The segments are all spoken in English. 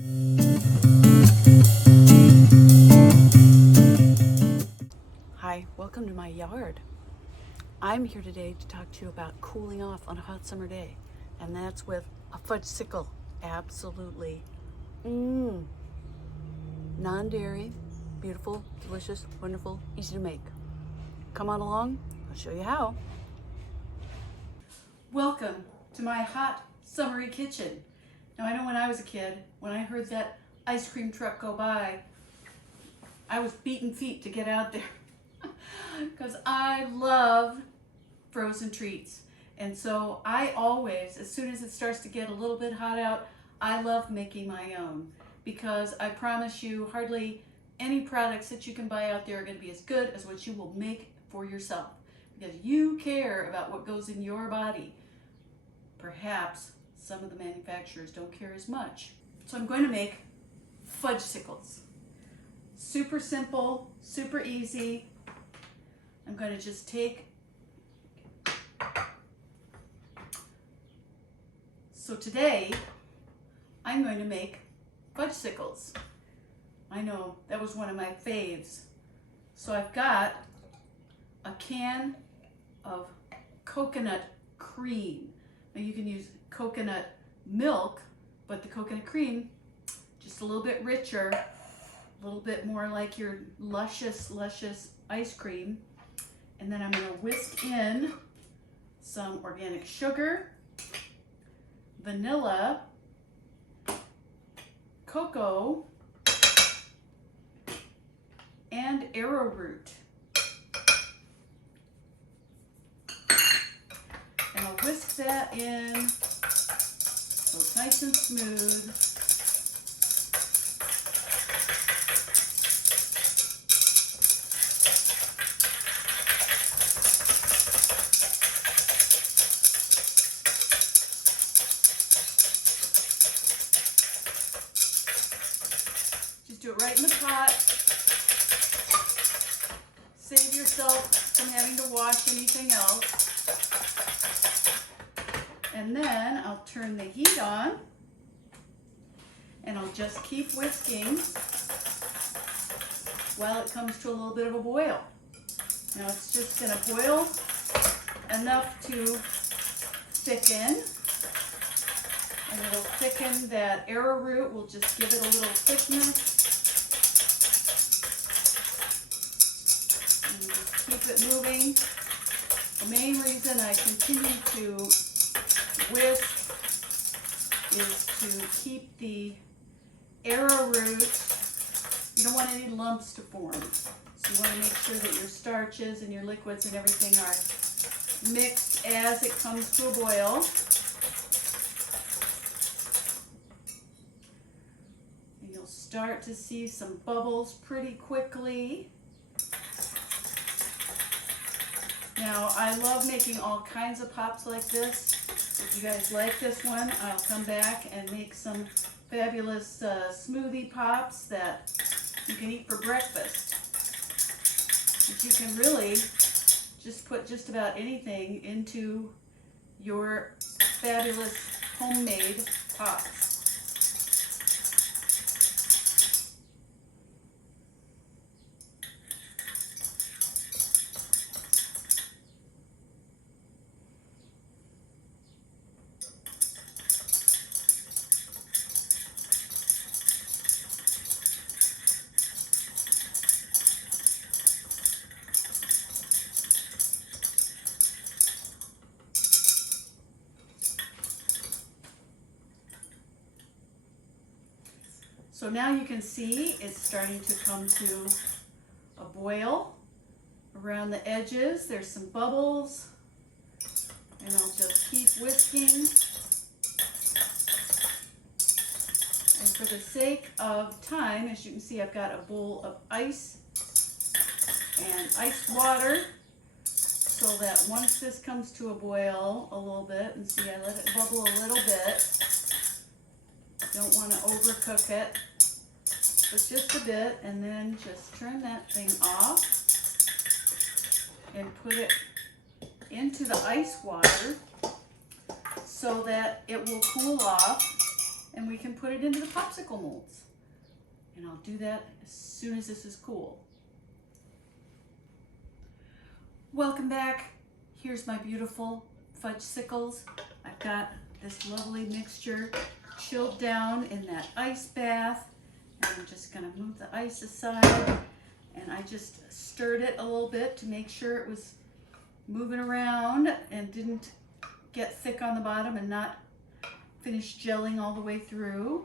Hi, welcome to my yard. I'm here today to talk to you about cooling off on a hot summer day, and that's with a fudgesicle. Absolutely. Non-dairy, beautiful, delicious, wonderful, easy to make. Come on along, I'll show you how. Welcome to my hot summery kitchen. Now I know when I was a kid, when I heard that ice cream truck go by, I was beating feet to get out there because I love frozen treats. And so I always, as soon as it starts to get a little bit hot out, I love making my own, because I promise you hardly any products that you can buy out there are going to be as good as what you will make for yourself, because you care about what goes in your body. Perhaps some of the manufacturers don't care as much. So I'm going to make fudgesicles. Super simple, super easy. I'm going to just take, so today I'm going to make fudgesicles. I know, that was one of my faves. So I've got a can of coconut cream. Now you can use coconut milk, but the coconut cream, just a little bit richer, a little bit more like your luscious ice cream. And then I'm going to whisk in some organic sugar, vanilla, cocoa, and arrowroot. And I'll whisk that in so it's nice and smooth. Just do it right in the pot. Save yourself from having to wash anything else. And then I'll turn the heat on, and I'll just keep whisking while it comes to a little bit of a boil. Now it's just going to boil enough to thicken, and it'll thicken that arrowroot. Will just give it a little thickness. And just keep it moving. The main reason I continue to whisk is to keep the arrowroot, you don't want any lumps to form. So you want to make sure that your starches and your liquids and everything are mixed as it comes to a boil. And you'll start to see some bubbles pretty quickly. Now, I love making all kinds of pops like this. If you guys like this one, I'll come back and make some fabulous smoothie pops that you can eat for breakfast. But you can really just put just about anything into your fabulous homemade pops. So now you can see it's starting to come to a boil. Around the edges, there's some bubbles, and I'll just keep whisking. And for the sake of time, as you can see, I've got a bowl of ice and ice water, so that once this comes to a boil a little bit, and see, I let it bubble a little bit. Don't want to overcook it, but just a bit, and then just turn that thing off and put it into the ice water so that it will cool off and we can put it into the popsicle molds. And I'll do that as soon as this is cool. Welcome back. Here's my beautiful Fudgesicles. I've got this lovely mixture chilled down in that ice bath. And I'm just gonna move the ice aside, and I just stirred it a little bit to make sure it was moving around and didn't get thick on the bottom and not finish gelling all the way through.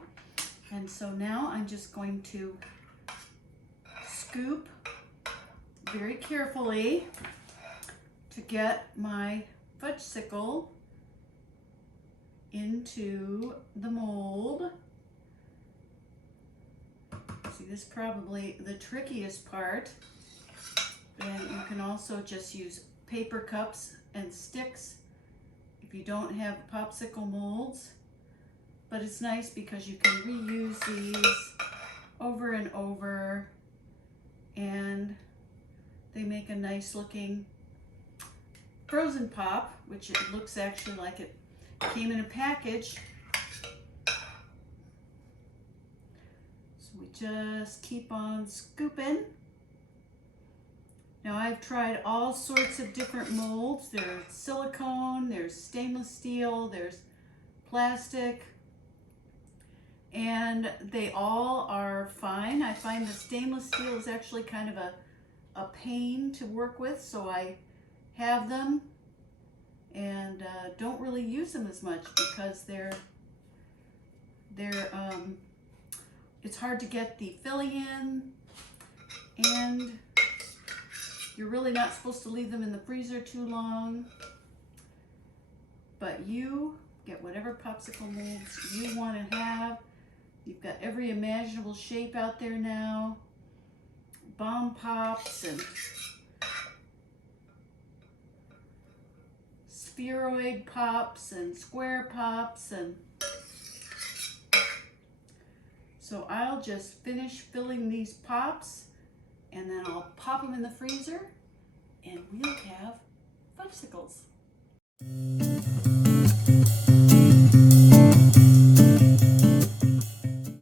And so now I'm just going to scoop very carefully to get my Fudgecicle into the mold. See, this is probably the trickiest part. And you can also just use paper cups and sticks if you don't have popsicle molds. But it's nice because you can reuse these over and over, and they make a nice looking frozen pop, which it looks actually like it came in a package. So we just keep on scooping. Now I've tried all sorts of different molds. There's silicone, there's stainless steel, there's plastic, and they all are fine. I find the stainless steel is actually kind of a pain to work with, so I have them and don't really use them as much because it's hard to get the filling in, and you're really not supposed to leave them in the freezer too long. But you get whatever popsicle molds you want to have. You've got every imaginable shape out there now. Bomb pops and spheroid pops and square pops, and so I'll just finish filling these pops and then I'll pop them in the freezer and we'll have Fudgesicles.